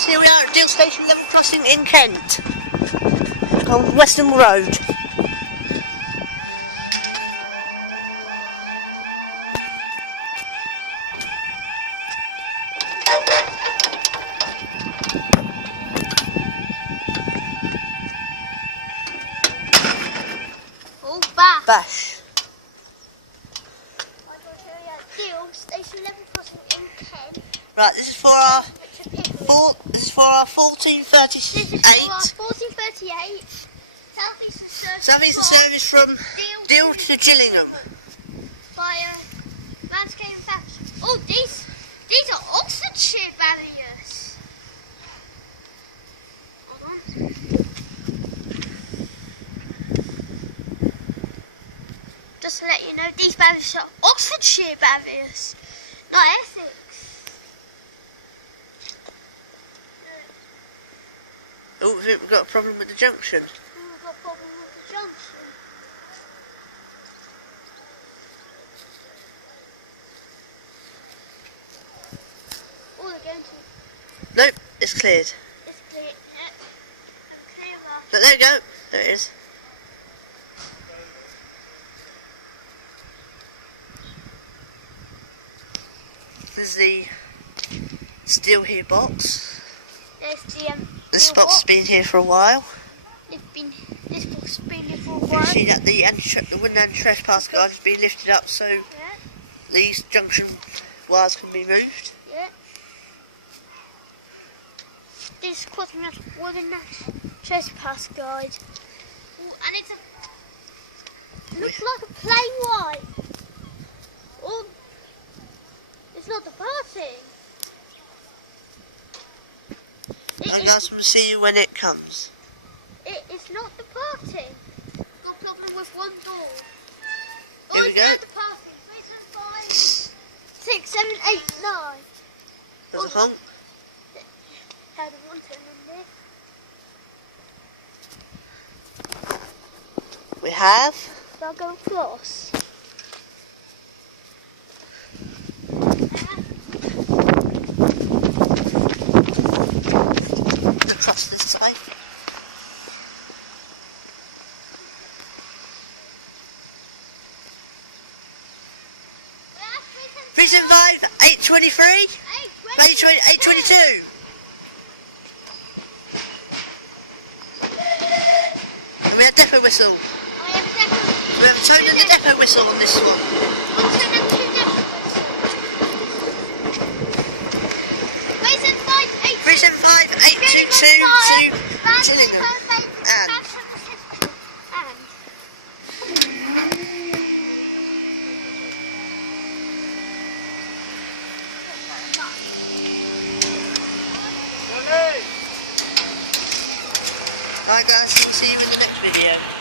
guys, here we are at Deal Station Level Crossing in Kent, on Western Road. Oh, bash. Bash. Deal Station Level Crossing in Kent. Right, this is for our 1438. This is for our 1438 Southeastern service from Deal to Gillingham. Via landscape facts. Oh, these are Oxfordshire barriers. Hold on. Just to let you know, these barriers are Oxfordshire barriers, not Essex. Oh, I think we've got a problem with the junction. We've got a problem with the junction. Oh, they're going to. Nope, it's cleared. It's clear. Yeah. I'm clear now. But there we go. There it is. There's the steel here box. There's the This box has been here for a while. This box has been here for a You while. can see that the wooden anti-trespass guard has been lifted up so Yeah. these junction wires can be moved. Yeah. This crossing has wooden trespass guide. Ooh, and it looks like a plain white. Oh, it's not the parting. And guys, we'll see you when it comes. It's not the parting. Got a problem with one door. Oh, Here we it's go. not the parting. 3, 5, 6, 7, 8, 9. There's a honk. Had one turn on this. We have. I'll go across. Across this side. Prison 5, 823, 822. And we have depot whistle. We have a tone and a depot whistle on this one. 375, 822 to Gillingham. And bye guys, see you in the next video.